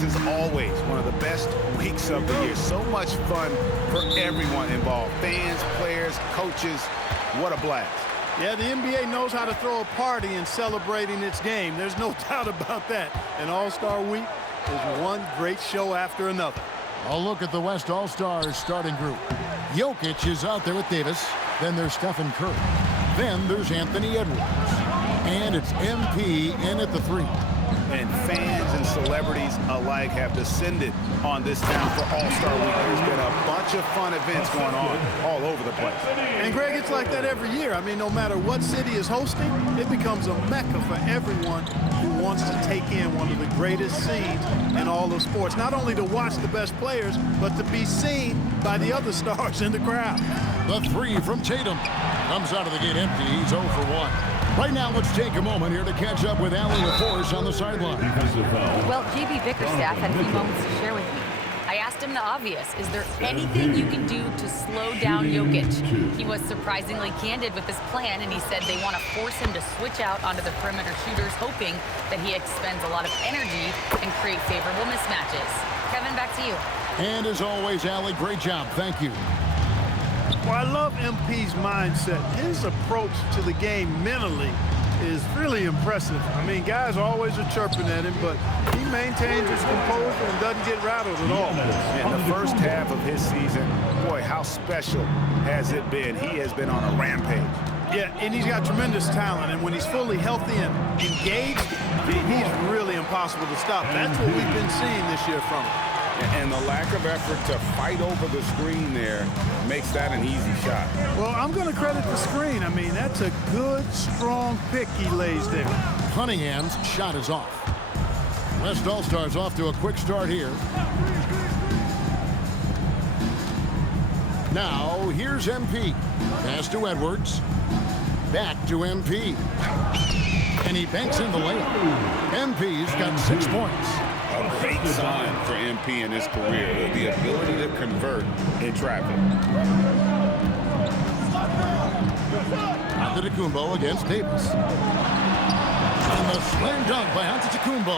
This is always one of the best weeks of the year. So much fun for everyone involved. Fans, players, coaches. What a blast. Yeah, the NBA knows how to throw a party in celebrating its game. There's no doubt about that. And All-Star Week is one great show after another. A look at the West All-Stars starting group. Jokic is out there with Davis. Then there's Stephen Curry. Then there's Anthony Edwards. And it's MP in at the 3. And fans and celebrities alike have descended on this town for All-Star Week. There's been a bunch of fun events going on all over the place. And, Greg, it's like that every year. I mean, no matter what city is hosting, it becomes a mecca for everyone who wants to take in one of the greatest scenes in all of sports. Not only to watch the best players, but to be seen by the other stars in the crowd. The 3 from Tatum comes out of the gate empty. He's 0 for 1. Right now, let's take a moment here to catch up with Allie LaForce on the sideline. Well, JB Bickerstaff had a few moments to share with me. I asked him the obvious. Is there anything you can do to slow down Jokic? He was surprisingly candid with his plan, and he said they want to force him to switch out onto the perimeter shooters, hoping that he expends a lot of energy and create favorable mismatches. Kevin, back to you. And as always, Allie, great job. Thank you. Well, I love MP's mindset. His approach to the game mentally is really impressive. I mean, guys always are chirping at him, but he maintains his composure and doesn't get rattled at all. In the first half of his season, boy, how special has it been? He has been on a rampage. Yeah, and he's got tremendous talent, and when he's fully healthy and engaged, he's really impossible to stop. That's what we've been seeing this year from him. And the lack of effort to fight over the screen there makes that an easy shot. Well, I'm going to credit the screen. I mean, that's a good, strong pick he lays there. Cunningham's shot is off. West All-Stars off to a quick start here. Now, here's MP. Pass to Edwards. Back to MP. And he banks in the layup. MP's got 6 points. A great sign for MP in his career, the ability to convert in traffic. Antetokounmpo against Davis. And the slam dunk by Antetokounmpo.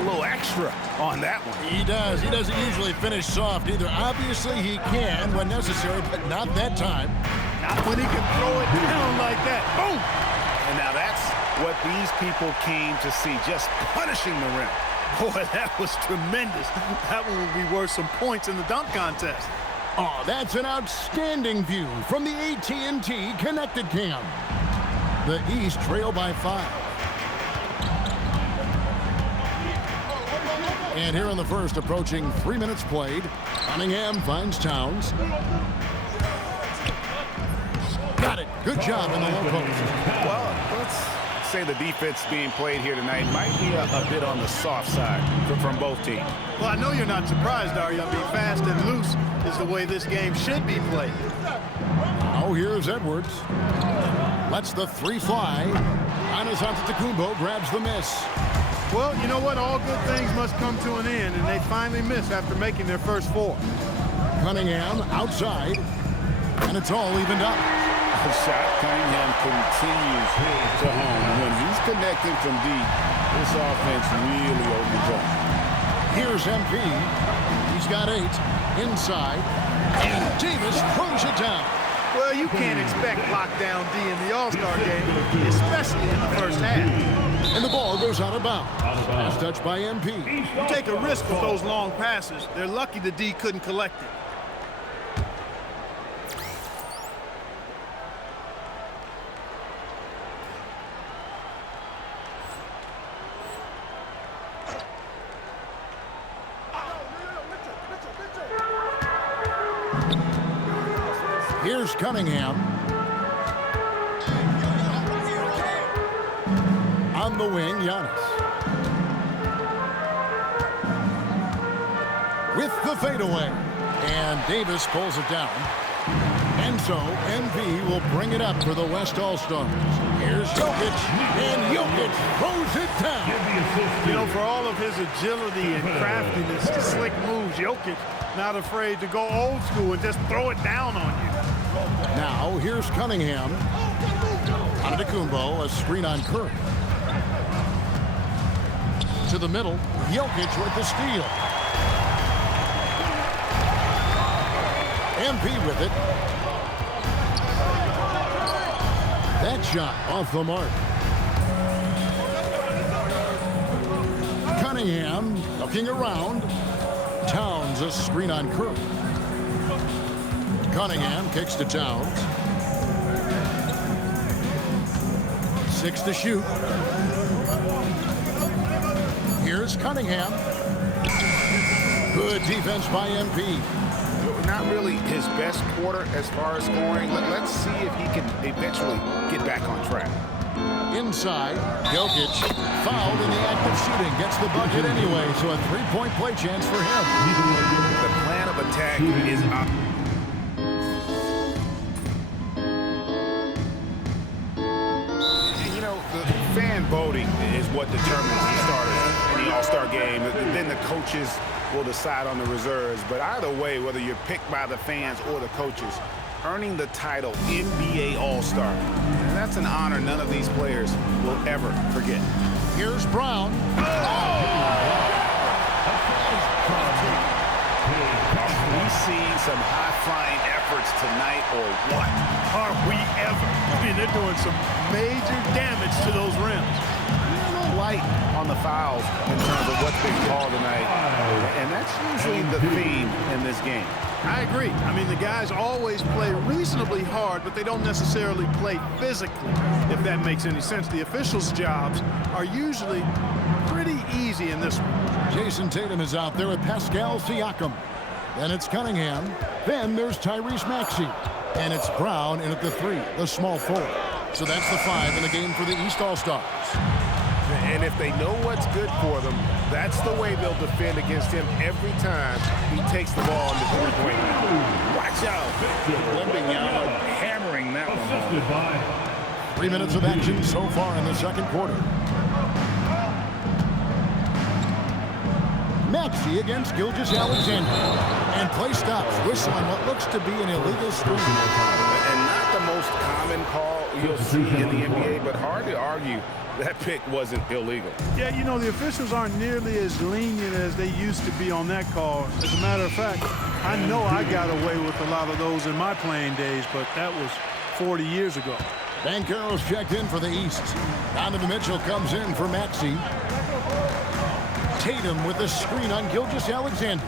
A little extra on that one. He does. He doesn't usually finish soft either. Obviously, he can when necessary, but not that time. Not when he can throw it down like that. Boom! And now that's what these people came to see, just punishing the rim. Boy, that was tremendous. That one would be worth some points in the dunk contest. Oh, that's an outstanding view from the AT&T Connected Cam. The East trail by 5. And here in the first, approaching 3 minutes played, Cunningham finds Towns. Got it. Good job in the low post. Well, let's say the defense being played here tonight might be a bit on the soft side from both teams. Well, I know you're not surprised, are you? I mean, fast and loose is the way this game should be played. Now here's Edwards. Lets the 3 fly. Giannis Antetokounmpo grabs the miss. Well, you know what? All good things must come to an end, and they finally miss after making their first 4. Cunningham outside, and it's all evened up. The shot Cunningham continues to hone. When he's connecting from deep, this offense really opens up. Here's MP. He's got 8 inside, and Davis throws it down. Well, you can't expect lockdown D in the All-Star game, especially in the first half. And the ball goes out of bounds. Pass touch by MP. You take a risk with those long passes. They're lucky the D couldn't collect it. Here's Cunningham. On the wing, Giannis. With the fadeaway. And Davis pulls it down. And so, MP will bring it up for the West All-Stars. Here's Jokic. And Jokic throws it down. You know, for all of his agility and craftiness, the slick moves, Jokic not afraid to go old school and just throw it down on you. Now, here's Cunningham. Antetokounmpo, a screen on Curry. to the middle. Jokic with the steal. MP with it. That shot off the mark. Cunningham looking around. Towns a screen on Curry. Cunningham kicks to Towns. 6 to shoot. Here's Cunningham. Good defense by MP. Not really his best quarter as far as scoring. Let's see if he can eventually get back on track. Inside, Jokic fouled in the act of shooting. Gets the bucket anyway, so a three-point play chance for him. The plan of attack is up. You know, the fan voting is what determines the starters in the All-Star game. Then the coaches will decide on the reserves. But either way, whether you're picked by the fans or the coaches, earning the title NBA All-Star, that's an honor none of these players will ever forget. Here's Brown. We see some high-flying efforts tonight, or what? Are we ever? I mean, they're doing some major damage to those rims. Light on the fouls in terms of what's being called tonight, and that's usually the theme in this game. I agree. I mean, the guys always play reasonably hard, but they don't necessarily play physically, if that makes any sense. The officials' jobs are usually pretty easy in this one. Jason Tatum is out there with Pascal Siakam. Then it's Cunningham. Then there's Tyrese Maxey. And it's Brown in at the 3, the small forward. So that's the 5 in the game for the East All-Stars. And if they know what's good for them, that's the way they'll defend against him every time he takes the ball in the three-point line. Watch out. Wembanyama hammering that one home. 3 minutes of action so far in the second quarter. Maxey against Gilgeous-Alexander. And play stops. Whistle on what looks to be an illegal screen. And not the most common call you'll see in the NBA, but hard to argue that pick wasn't illegal. Yeah, you know, the officials aren't nearly as lenient as they used to be on that call. As a matter of fact, I know I got away with a lot of those in my playing days, but that was 40 years ago. Banchero's checked in for the East. Donovan Mitchell comes in for Maxey. Tatum with the screen on Gilgeous-Alexander.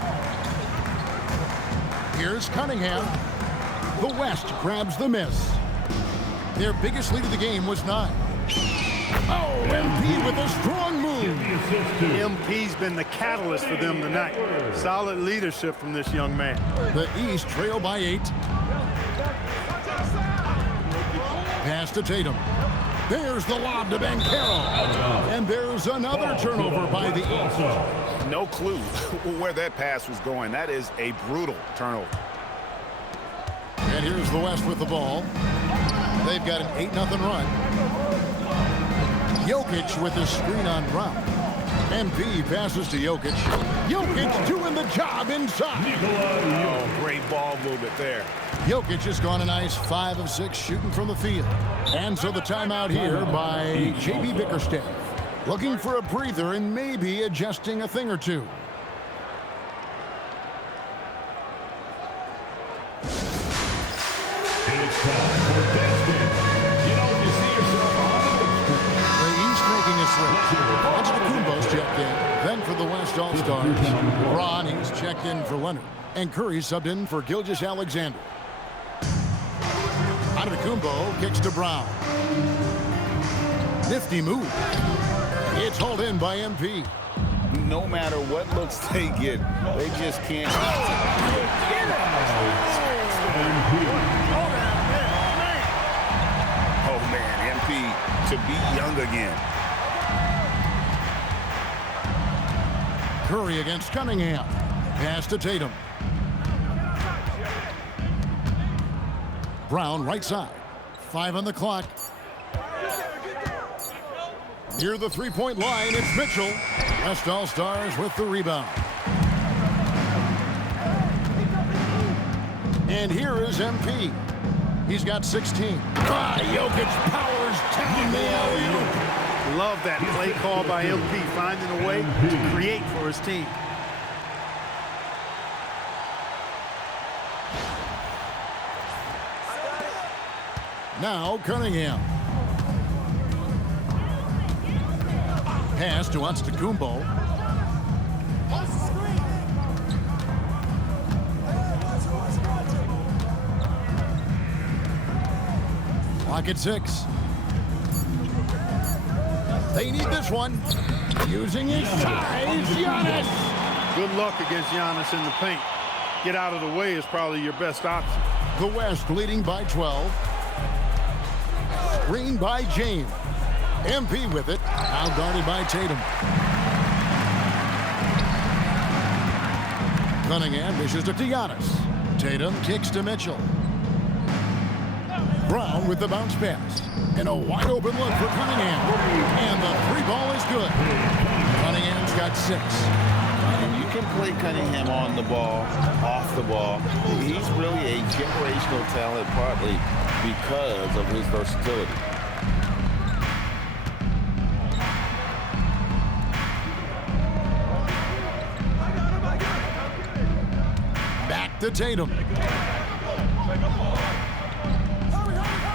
Here's Cunningham. The West grabs the miss. Their biggest lead of the game was 9. Oh, MP with a strong move. MP's been the catalyst for them tonight. Solid leadership from this young man. The East trail by 8. Pass to Tatum. There's the lob to Banchero. And there's another turnover by the East. No clue where that pass was going. That is a brutal turnover. And here's the West with the ball. They've got an 8-0 run. Jokic with the screen on Brown. MP passes to Jokic. Jokic doing the job inside. Oh, great ball movement there. Jokic has gone a nice 5 of 6 shooting from the field. And so the timeout here by J.B. Bickerstaff. Looking for a breather and maybe adjusting a thing or two. It's time for testing. You know, you see yourself on the East making a switch. Antetokounmpo's checked in. Then for the West All-Stars, Ronnie's checked in for Leonard. And Curry subbed in for Gilgeous-Alexander. Antetokounmpo kicks to Brown. Nifty move. It's hauled in by MP. No matter what looks they get, they just can't. Oh, man, MP to be young again. Curry against Cunningham. Pass to Tatum. Brown right side. 5 on the clock. Near the three-point line, it's Mitchell. West All-Stars with the rebound. And here is MP. He's got 16. Jokic powers down the alley-oop. Love that play call by MP, finding a way to create for his team. Now Cunningham. Pass to Antetokounmpo. Clock at 6. They need this one. Using his size, Giannis. Good luck against Giannis in the paint. Get out of the way is probably your best option. The West leading by 12. Screen by James. MP with it. Now guarded by Tatum. Cunningham dishes to Giannis. Tatum kicks to Mitchell. Brown with the bounce pass. And a wide open look for Cunningham. And the three ball is good. Cunningham's got 6. And you can play Cunningham on the ball, off the ball. He's really a generational talent, partly because of his versatility. Back to Tatum.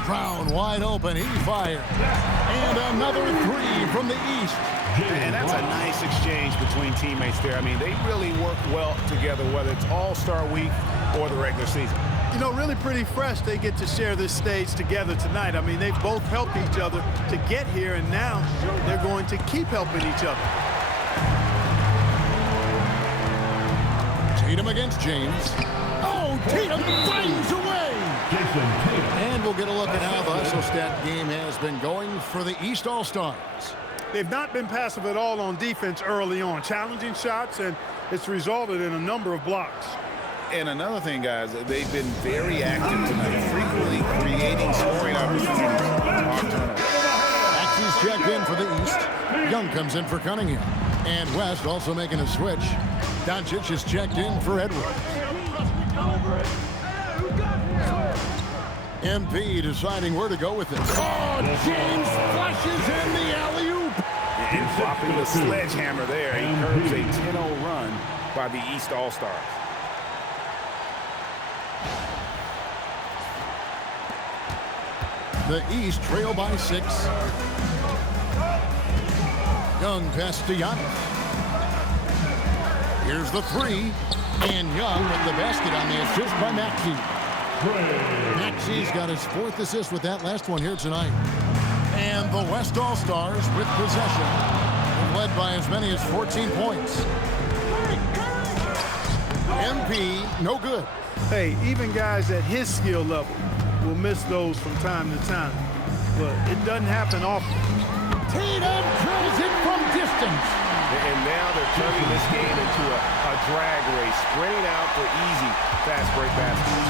Brown wide open. He fired. And another 3 from the East. And that's a nice exchange between teammates there. I mean, they really work well together, whether it's All-Star Week or the regular season. You know, really pretty fresh they get to share this stage together tonight. I mean, they've both helped each other to get here, and now they're going to keep helping each other. Tatum against James. Oh, Tatum finds a way. And we'll get a look at how the ISOStat game has been going for the East All-Stars. They've not been passive at all on defense early on. Challenging shots, and it's resulted in a number of blocks. And another thing, guys, they've been very active tonight, frequently creating scoring opportunities. Maxey's checked in for the East. Young comes in for Cunningham. And West also making a switch. Doncic is checked in for Edwards. MP deciding where to go with it. Oh, James flushes in the alley-oop. And dropping the sledgehammer there. He curves a 10-0 run by the East All-Stars. The East trail by 6. Young pass to Giannis. Here's the 3. And Young with the basket on the assist by Maxey. Maxey's got his 4th assist with that last one here tonight. And the West All-Stars with possession, led by as many as 14 points. MP, no good. Hey, even guys at his skill level will miss those from time to time. But it doesn't happen often. Tatum drills it from distance. And now they're turning this game into a drag race, sprinting out for easy fast break baskets.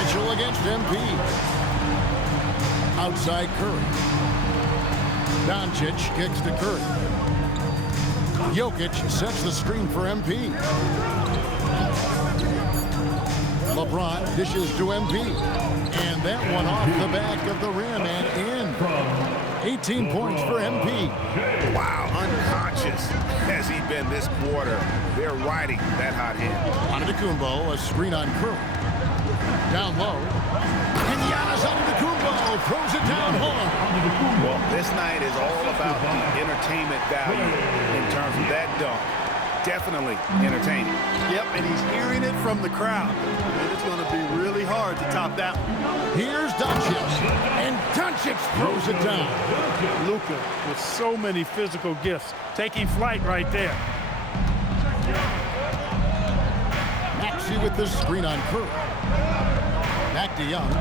Mitchell against MP. Outside Curry. Doncic kicks to Curry. Jokic sets the screen for MP. LeBron dishes to MP. And that one off the back of the rim and in. 18 points for MP. Wow, unconscious has he been this quarter. They're riding that hot hand. Antetokounmpo, a screen on Curry. Down low. And Giannis Antetokounmpo throws it down hard. Well, this night is all about the entertainment value in terms of that dunk. Definitely entertaining. Yep, and he's hearing it from the crowd. And it's going to be really hard to top that one. Here's Doncic. And Doncic throws it down. Luka with so many physical gifts. Taking flight right there. Maxey with the screen on Curry. Back to Young.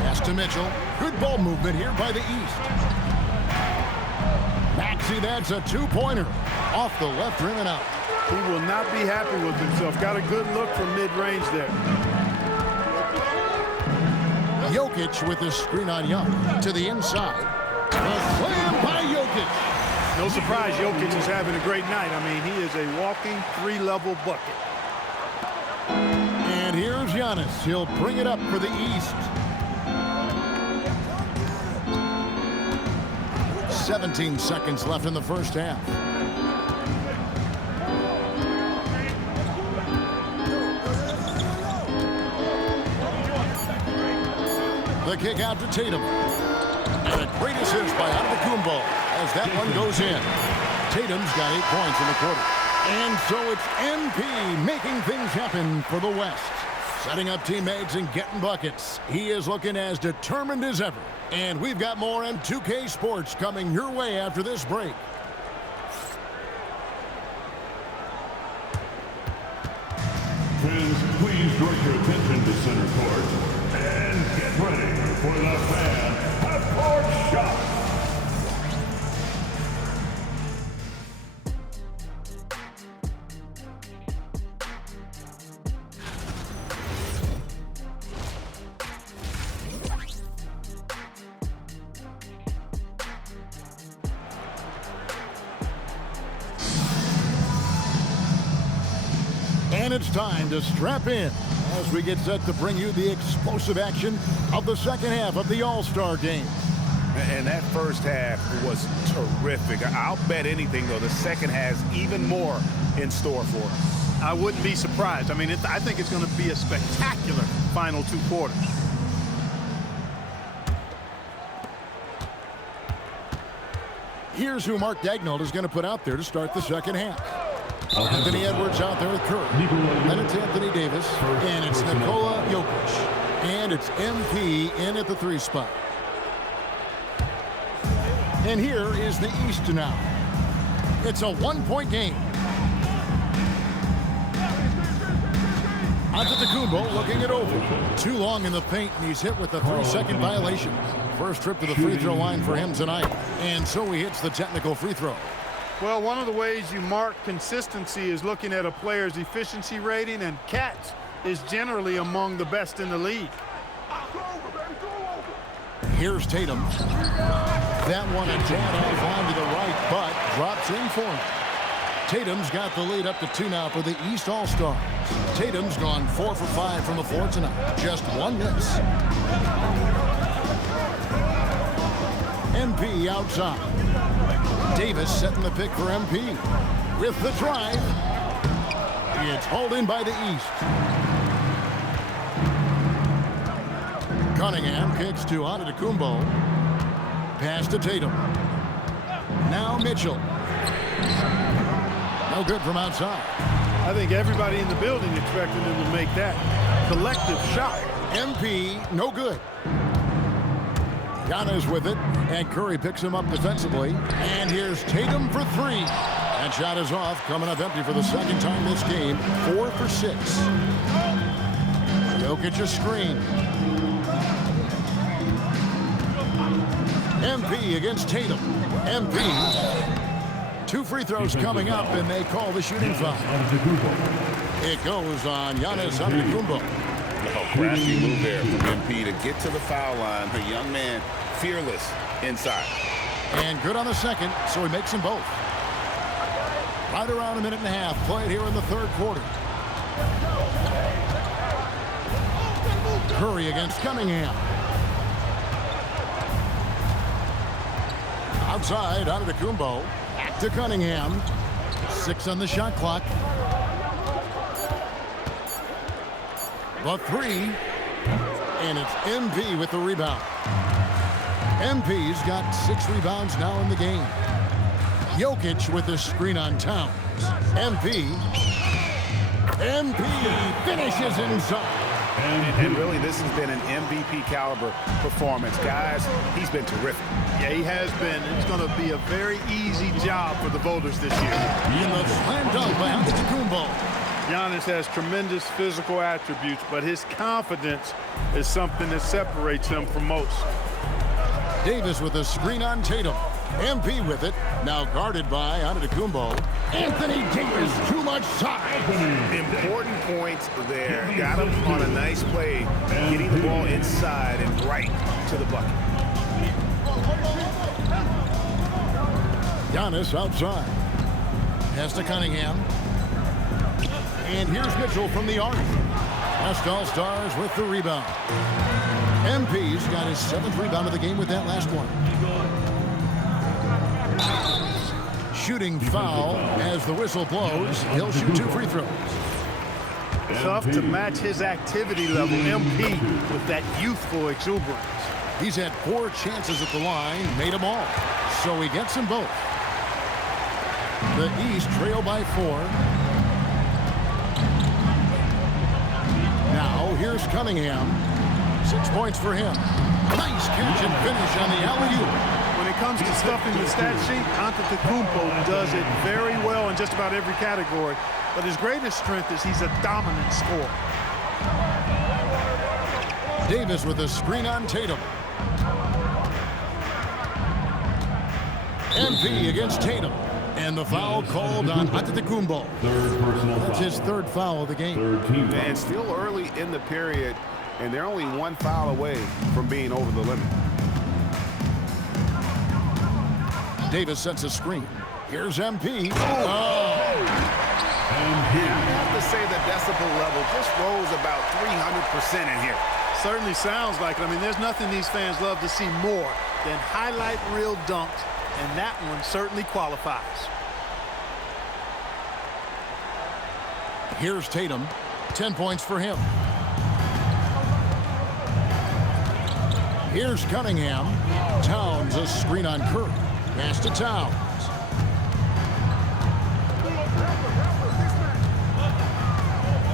Pass to Mitchell. Good ball movement here by the East. Maxey, that's a 2-pointer. Off the left rim and out. He will not be happy with himself. Got a good look from mid-range there. Jokic with the screen on Young. To the inside. A slam by Jokic. No surprise Jokic is having a great night. I mean, he is a walking 3-level bucket. And here's Giannis. He'll bring it up for the East. 17 seconds left in the first half. The kick out to Tatum. And a great assist by Antetokounmpo as that one goes in. Tatum's got 8 points in the quarter. And so it's MP making things happen for the West. Setting up teammates and getting buckets. He is looking as determined as ever. And we've got more M2K Sports coming your way after this break. Fans, please direct your attention to center court and get ready for the fan half-court shot. And it's time to strap in as we get set to bring you the explosive action of the second half of the All-Star Game. And that first half was terrific. I'll bet anything, though, the second has even more in store for us. I wouldn't be surprised. I mean, I think it's going to be a spectacular final 2 quarters. Here's who Mark Daigneault is going to put out there to start the second half. Anthony Edwards out there with Curry. Then it's Anthony Davis. And it's Nikola Jokic. And it's MP in at the 3 spot. And here is the East now. It's a 1-point game. Antetokounmpo looking it over. Too long in the paint, and he's hit with a 3-second violation. First trip to the free throw line for him tonight. And so he hits the technical free throw. Well, one of the ways you mark consistency is looking at a player's efficiency rating, and Cats is generally among the best in the league. Here's Tatum. That one a jam off line to the right, but drops in for him. Tatum's got the lead up to 2 now for the East All-Stars. Tatum's gone 4 for 5 from the floor tonight. Just 1 miss. MP outside. Davis setting the pick for MP. With the drive. It's hauled in by the East. Cunningham kicks to Antetokounmpo. Pass to Tatum. Now Mitchell. No good from outside. I think everybody in the building expected him to make that collective shot. MP, no good. Giannis with it, and Curry picks him up defensively. And here's Tatum for 3. That shot is off, coming up empty for the second time this game. 4 for 6. Jokic a screen. MP against Tatum. MP. 2 free throws coming up, and they call the shooting foul. It goes on Giannis Antetokounmpo. Crafty move there from MP to get to the foul line. The young man, fearless inside. And good on the second, so he makes them both. Right around 1.5 minutes played here in the third quarter. Curry against Cunningham. Outside, Antetokounmpo. Back to Cunningham. 6 on the shot clock. The 3. And it's MP with the rebound. MP's got 6 rebounds now in the game. Jokic with the screen on Towns. MP finishes inside. And really, this has been an MVP caliber performance. Guys, he's been terrific. Yeah, he has been. It's going to be a very easy job for the voters this year. In the slam dunk by Antetokounmpo. Giannis has tremendous physical attributes, but his confidence is something that separates him from most. Davis with a screen on Tatum. MP with it. Now guarded by Antetokounmpo. Anthony Davis, too much time. Important points there. Got him on a nice play, getting the ball inside and right to the bucket. Giannis outside. Pass to Cunningham. And here's Mitchell from the arc. West All-Stars with the rebound. MP's got his 7th rebound of the game with that last one. shooting foul as the whistle blows. He'll shoot 2 free throws. Tough to match his activity level, MP, with that youthful exuberance. He's had 4 chances at the line, made them all. So he gets them both. The East trail by 4. Now here's Cunningham. 6 points for him. Nice catch and finish on the alley-oop. When it comes to stuffing the stat sheet, Antetokounmpo does it very well in just about every category. But his greatest strength is he's a dominant scorer. Davis with a screen on Tatum. MP against Tatum. And the foul called on Antetokounmpo. That's his 3rd foul of the game. And still early in the period, and they're only 1 foul away from being over the limit. Davis sets a screen. Here's MP. Yeah, I have to say the decibel level just rose about 300% in here. Certainly sounds like it. I mean, there's nothing these fans love to see more than highlight reel dunks, and that one certainly qualifies. Here's Tatum. 10 points for him. Here's Cunningham. Towns a screen on Curry. Pass to Towns.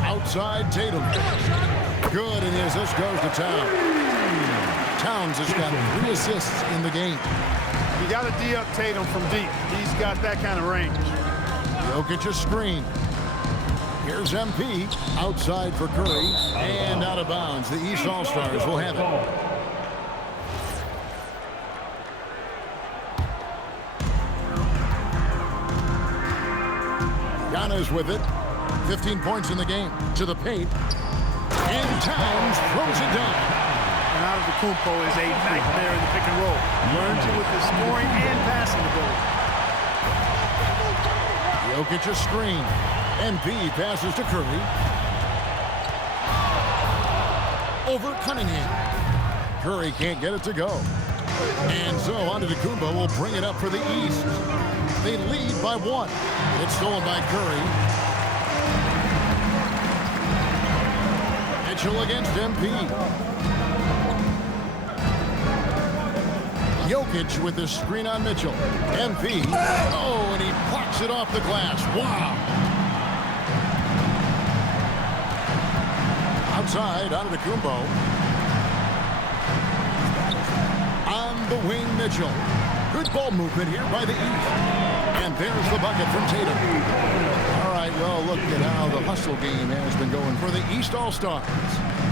Outside Tatum. Good, and his assist goes to Towns. Towns has got 3 assists in the game. You got to D-up Tatum from deep. He's got that kind of range. Jokic a screen. Here's MP. Outside for Curry. And out of bounds. The East All-Stars will have it. Giannis with it. 15 points in the game. To the paint. And Towns throws it down. And Antetokounmpo is a nightmare in the pick and roll. Learns it with his scoring and passing ability. Jokic a screen. MP passes to Curry. Over Cunningham. Curry can't get it to go. And so Antetokounmpo will bring it up for the East. They lead by 1. It's stolen by Curry. Mitchell against MP. Jokic with the screen on Mitchell. MP. Oh, and he blocks it off the glass. Wow. Outside, Antetokounmpo. On the wing, Mitchell. Good ball movement here by the East. And there's the bucket from Tatum. All right, well, look at how the hustle game has been going for the East All-Stars.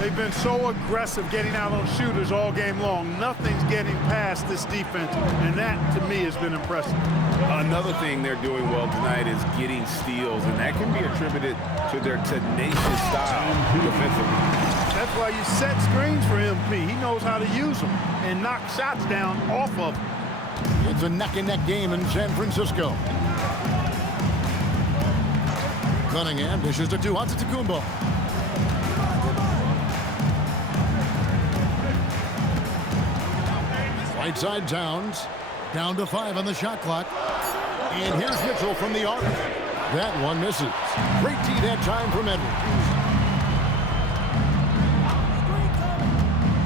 They've been so aggressive getting out on shooters all game long. Nothing's getting past this defense, and that, to me, has been impressive. Another thing they're doing well tonight is getting steals, and that can be attributed to their tenacious style defensively. That's why you set screens for MP. He knows how to use them and knock shots down off of them. It's a neck-and-neck game in San Francisco. Cunningham dishes to Antetokounmpo. Right side Towns. Down to 5 on the shot clock. And here's Mitchell from the arc. That one misses. Great D that time from Edwards.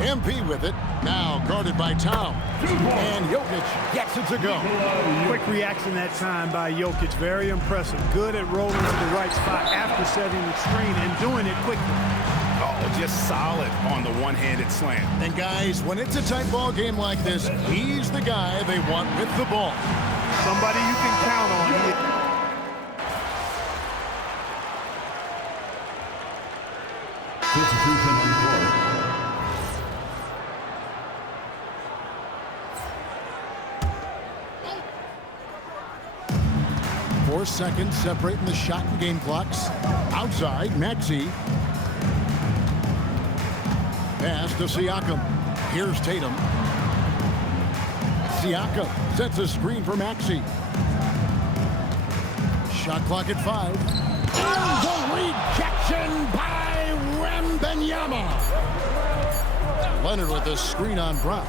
MP with it. Now guarded by Towns. And Jokic gets it to go. Quick reaction that time by Jokic. Very impressive. Good at rolling to the right spot after setting the screen and doing it quickly. Oh, just solid on the one-handed slam. And guys, when it's a tight ball game like this, he's the guy they want with the ball. Somebody you can count on. Substitution on the floor. 4 seconds separating the shot and game clocks. Outside, Maxey. Pass to Siakam. Here's Tatum. Siakam sets a screen for Maxey. Shot clock at 5. And the rejection by Wembanyama. Leonard with a screen on Brown.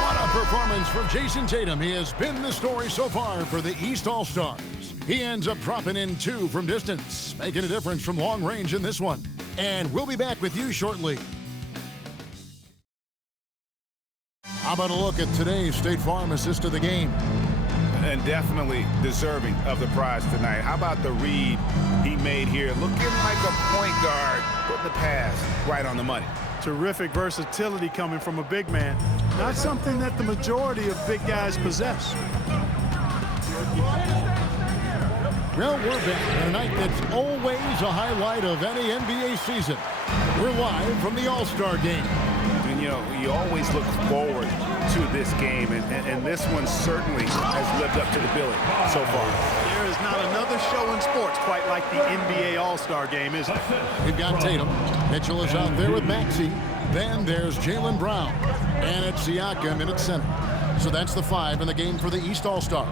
What a performance for Jayson Tatum. He has been the story so far for the East All-Stars. He ends up dropping in 2 from distance, making a difference from long range in this one. And we'll be back with you shortly. How about a look at today's State Farm assist of the game? And definitely deserving of the prize tonight. How about the read he made here? Looking like a point guard, putting the pass right on the money. Terrific versatility coming from a big man. Not something that the majority of big guys possess. Well, we're back on a night that's always a highlight of any NBA season. We're live from the All-Star game. And, you know, you always look forward to this game, and this one certainly has lived up to the billing so far. There is not another show in sports quite like the NBA All-Star game, is there? We've got Tatum. Mitchell is out there with Maxey. Then there's Jaylen Brown. And it's Siakam in at center. So that's the 5 in the game for the East All-Stars.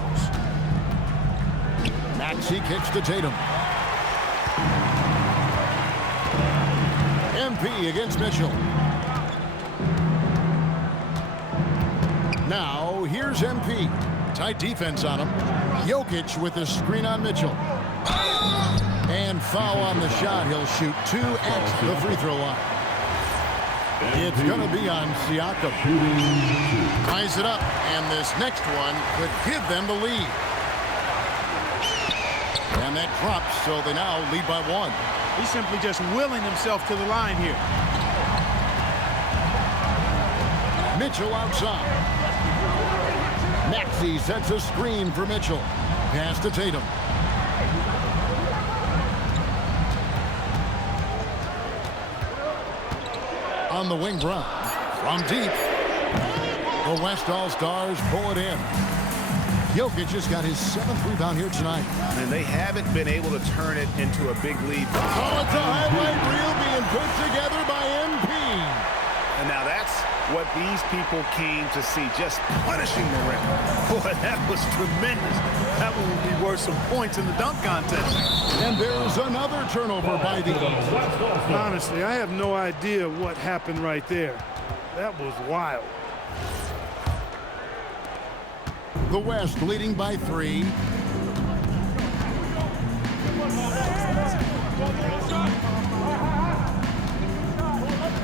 Maxey kicks to Tatum. MP against Mitchell. Now, here's MP. Tight defense on him. Jokic with the screen on Mitchell. And foul on the shot. He'll shoot 2 at the free throw line. It's going to be on Siakam. Ties it up, and this next one could give them the lead. And that drops, so they now lead by 1. He's simply just willing himself to the line here. Mitchell outside. Maxey sets a screen for Mitchell. Pass to Tatum. On the wing, Brown. From deep. The West All-Stars pull it in. Jokic has got his 7th rebound here tonight. And they haven't been able to turn it into a big lead. Oh, it's a highlight reel being put together by MP. And now that's what these people came to see, just punishing the rim. Boy, that was tremendous. That one would be worth some points in the dunk contest. And there's another turnover by the East. Honestly, I have no idea what happened right there. That was wild. The West leading by 3.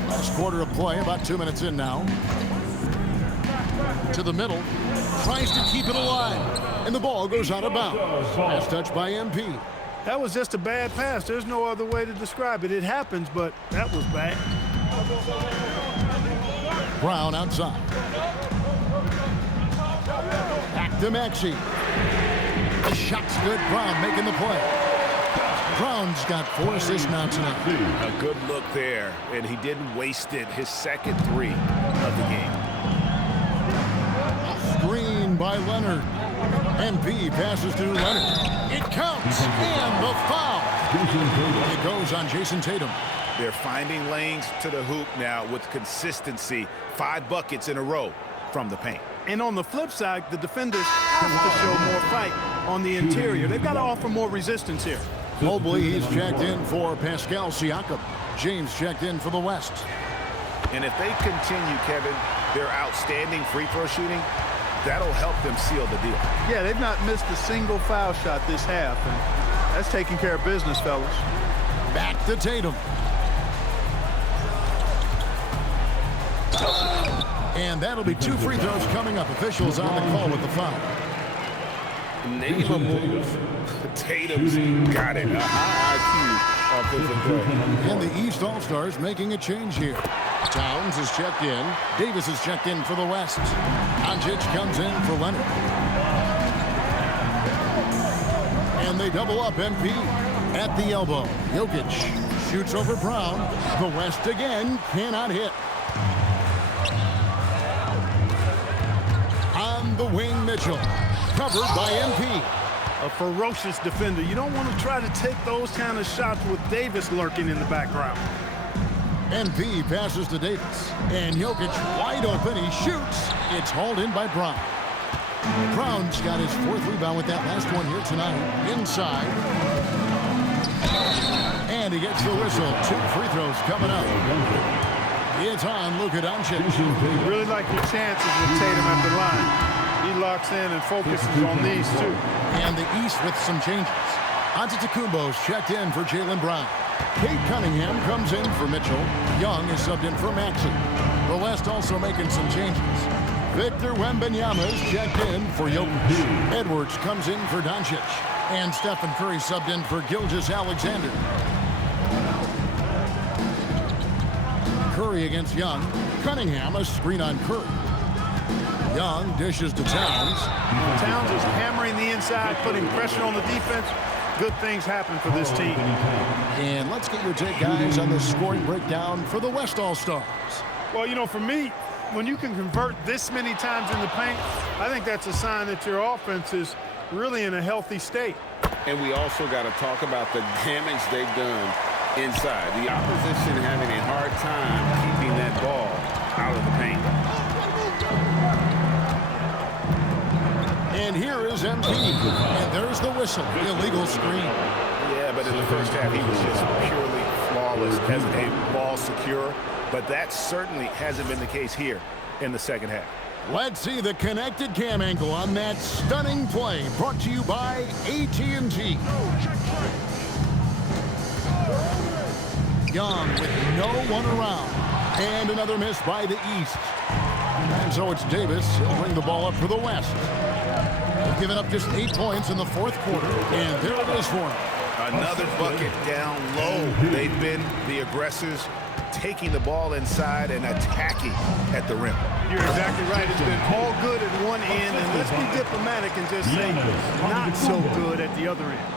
Last quarter of play, about 2 minutes in now. To the middle. Tries to keep it alive. And the ball goes out of bounds. Last touch by MP. That was just a bad pass. There's no other way to describe it. It happens, but that was bad. Brown outside. Back to Maxey. The shot's good. Brown making the play. Brown's got 4 assists now tonight. A good look there, and he didn't waste it. His second 3 of the game. Screen by Leonard. MP passes to Leonard. It counts, and the foul. It goes on Jayson Tatum. They're finding lanes to the hoop now with consistency. 5 buckets in a row from the paint. And on the flip side, the defenders have to show more fight on the interior. They've got to offer more resistance here. Mobley, he's checked in for Pascal Siakam. James checked in for the West. And if they continue, Kevin, their outstanding free throw shooting, that'll help them seal the deal. Yeah, they've not missed a single foul shot this half, and that's taking care of business, fellas. Back to Tatum. And that'll be 2 free throws coming up. Officials on the call with the foul. Name a move. Tatum's got it. A high IQ offensive play. And the East All-Stars making a change here. Towns is checked in. Davis is checked in for the West. Doncic comes in for Leonard. And they double up MP at the elbow. Jokic shoots over Brown. The West again cannot hit. On the wing, Mitchell. Covered by MP. A ferocious defender. You don't want to try to take those kind of shots with Davis lurking in the background. MP passes to Davis. And Jokic wide open. He shoots. It's hauled in by Brown. Brown's got his 4th rebound with that last one here tonight. Inside. And he gets the whistle. 2 free throws coming up. It's on Luka Doncic. Really like your chances with Tatum at the line. He locks in and focuses on these two. And the East with some changes. Antetokounmpo's checked in for Jaylen Brown. Kate Cunningham comes in for Mitchell. Young is subbed in for Maxey. The West also making some changes. Victor Wembanyama is checked in for Jokic. Edwards comes in for Doncic. And Stephen Curry subbed in for Gilgeous-Alexander. Curry against Young. Cunningham, a screen on Curry. Young dishes to Towns. Towns is hammering the inside, putting pressure on the defense. Good things happen for this team. And let's get your take, guys, on the scoring breakdown for the West All-Stars. Well, you know, for me, when you can convert this many times in the paint, I think that's a sign that your offense is really in a healthy state. And we also got to talk about the damage they've done inside. The opposition having a hard time keeping that ball out of the paint. And here is MP. And there's the whistle. Illegal screen. Yeah, but in the first half, he was just purely flawless as a ball secure. But that certainly hasn't been the case here in the second half. Let's see the connected cam angle on that stunning play, brought to you by AT&T. Young with no one around. And another miss by the East. And so it's Davis. He'll bring the ball up for the West. They've given up just 8 points in the fourth quarter. And there it is for him. Another bucket down low. They've been the aggressors, taking the ball inside and attacking at the rim. You're exactly right. It's been all good at one end, and let's be diplomatic and just say not so good at the other end.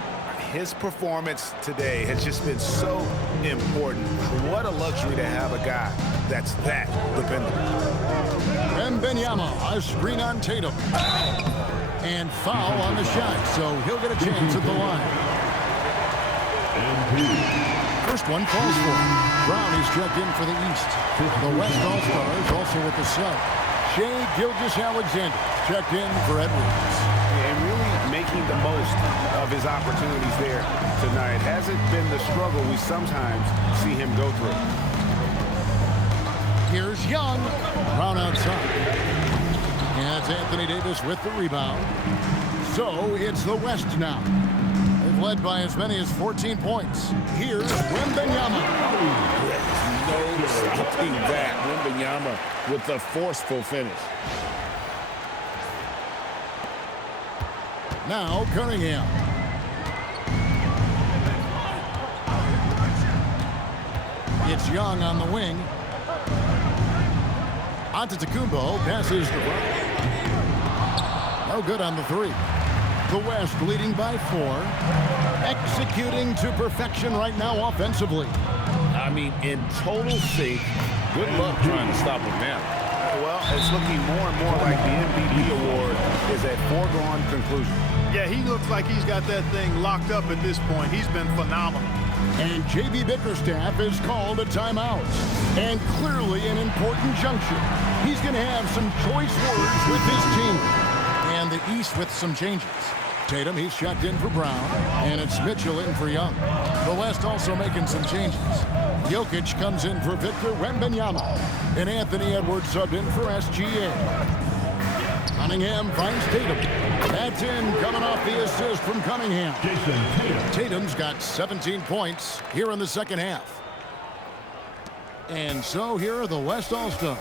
His performance today has just been so important. What a luxury to have a guy that's that dependable. Wembanyama, a screen on Tatum. And foul on the shot, so he'll get a chance at the line. First one falls for him. Brown is checked in for the East. The West All-Stars also with the sub. Shai Gilgeous-Alexander checked in for Edwards. And really making the most of his opportunities there tonight. Hasn't been the struggle we sometimes see him go through. Here's Young. Brown outside. And it's Anthony Davis with the rebound. So it's the West now. They've led by as many as 14 points. Here's Wembanyama. No stopping that. Wembanyama with the forceful finish. Now Cunningham. It's Young on the wing. Antetokounmpo passes the ball. No good on the three. The West leading by 4. Executing to perfection right now offensively. I mean, in total sync. Good luck trying to stop him now. Well, it's looking more and more like the MVP award is a foregone conclusion. Yeah, he looks like he's got that thing locked up at this point. He's been phenomenal. And J.B. Bickerstaff is called a timeout. And clearly an important juncture. He's going to have some choice words with his team. And the East with some changes. Tatum, he's checked in for Brown. And it's Mitchell in for Young. The West also making some changes. Jokic comes in for Victor Wembanyama. And Anthony Edwards subbed in for SGA. Cunningham finds Tatum. That's in, coming off the assist from Cunningham. Tatum's got 17 points here in the second half. And so here are the West All-Stars.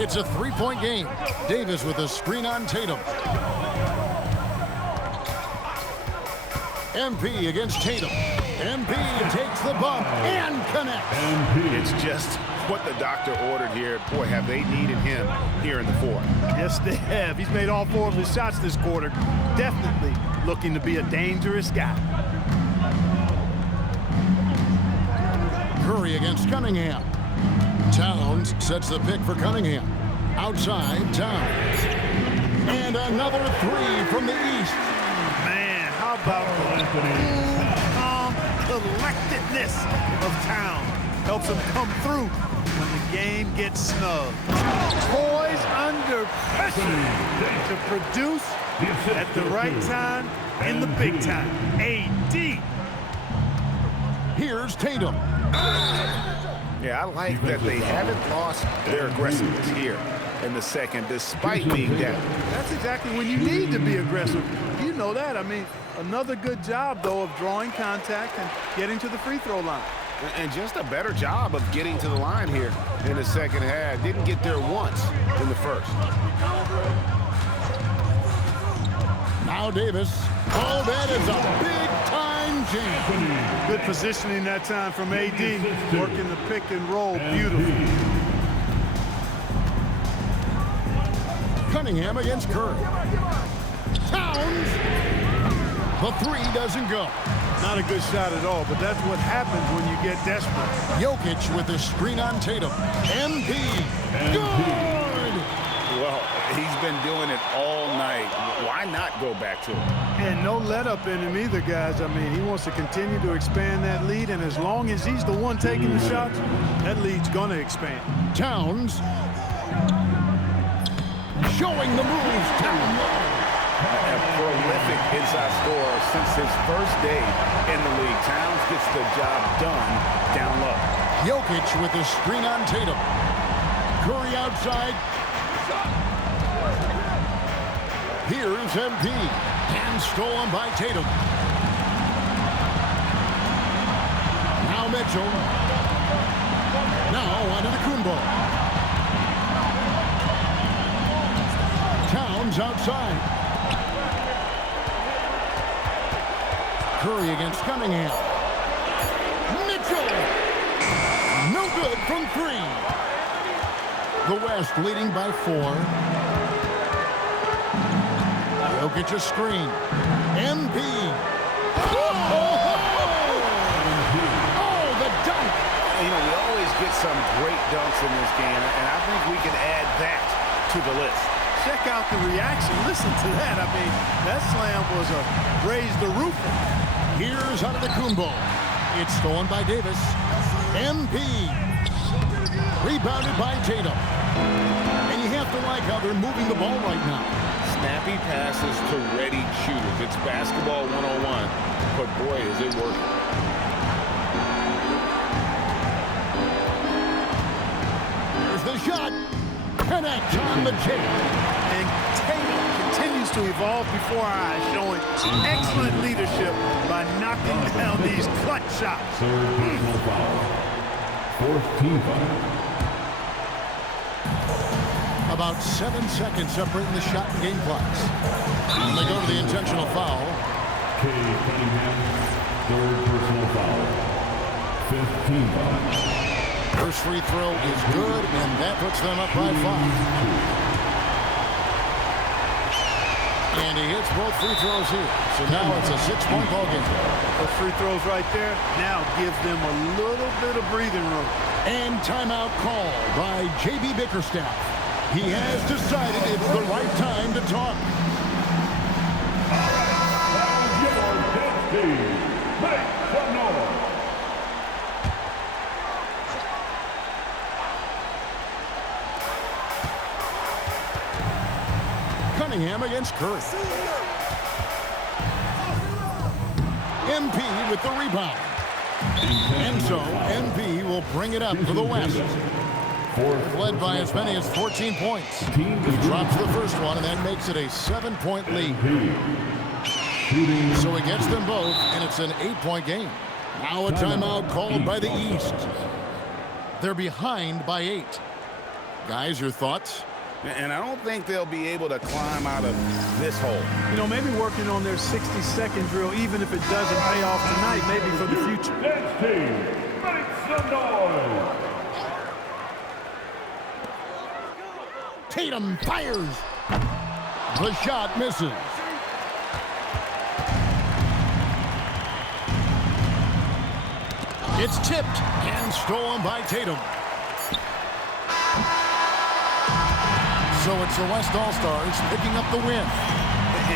It's a 3-point game. Davis with a screen on Tatum. MP against Tatum. MP takes the bump and connects. It's just what the doctor ordered here. Boy, have they needed him here in the fourth. Yes, they have. He's made all 4 of his shots this quarter. Definitely looking to be a dangerous guy. Curry against Cunningham. Towns sets the pick for Cunningham. Outside, Towns. And another 3 from the East. Man, how about the calm collectedness of Town. Helps him come through when the game gets snug. Poised under pressure to produce at the right time in the big time. AD. Here's Tatum. Yeah, I like that they haven't lost their aggressiveness here in the second, despite being down. That's exactly when you need to be aggressive. You know that. I mean, another good job, though, of drawing contact and getting to the free throw line. And just a better job of getting to the line here in the second half. Didn't get there once in the first. Now Davis. Oh, that is a big-time jam. Good positioning that time from AD. Working the pick and roll beautifully. Cunningham against Curry. Towns. The three doesn't go. Not a good shot at all, but that's what happens when you get desperate. Jokic with the screen on Tatum. MP. Good! Well, he's been doing it all night. Why not go back to him? And no let up in him either, guys. I mean, he wants to continue to expand that lead, and as long as he's the one taking the shots, that lead's going to expand. Towns. Showing the moves down low. A prolific inside scorer since his first day in the league. Towns gets the job done down low. Jokic with the screen on Tatum. Curry outside. Here's MP. And stolen by Tatum. Now Mitchell. Now onto the Kumbo. Towns outside. Curry against Cunningham. Mitchell! No good from three. The West leading by 4. Jokic a screen. MP. Oh, the dunk. You know, we always get some great dunks in this game, and I think we can add that to the list. Check out the reaction. Listen to that. I mean, that slam was a raise the roof. Here's Antetokounmpo. It's stolen by Davis. MP. Rebounded by Tatum. And you have to like how they're moving the ball right now. Snappy passes to ready shooters. It's basketball 101, but boy, is it working. There's the shot. Connect on the chip. And Tatum continues to evolve before our eyes, showing excellent leadership by knocking down these clutch shots. Third personal foul. Fourth team foul. About 7 seconds separating the shot and game clocks. And they go to the intentional foul. K. Cunningham. Third personal foul. Fifth team foul. First free throw is good, and that puts them up by 5. And he hits both free throws here. So now it's a 6-point ball game. Those free throws right there now give them a little bit of breathing room. And timeout called by J.B. Bickerstaff. He has decided it's the right time to talk. Your dead team. Make some noise. Cunningham against Curry. MP with the rebound. And so MP will bring it up to the West. Led by as many as 14 points. He drops the first one, and that makes it a 7-point lead. So he gets them both, and it's an 8-point game. Now a timeout called by the East. They're behind by 8. Guys, your thoughts? And I don't think they'll be able to climb out of this hole. You know, maybe working on their 60-second drill, even if it doesn't pay off tonight, maybe for the future. Dead team. Make some noise. Tatum fires. The shot misses. It's tipped and stolen by Tatum. So it's the West All-Stars picking up the win.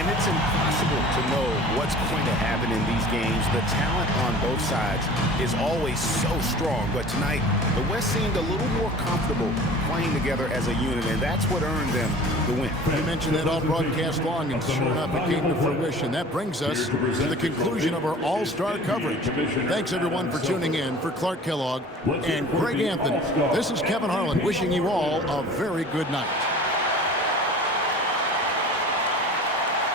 And it's impossible to know what's going to happen in these games. The talent on both sides is always so strong. But tonight, the West seemed a little more comfortable playing together as a unit, and that's what earned them the win. You mentioned that all broadcast long, and sure enough, it came to fruition. That brings us to the conclusion of our all-star coverage. Thanks, everyone, for tuning in. For Clark Kellogg and Greg Anthony, this is Kevin Harlan wishing you all a very good night.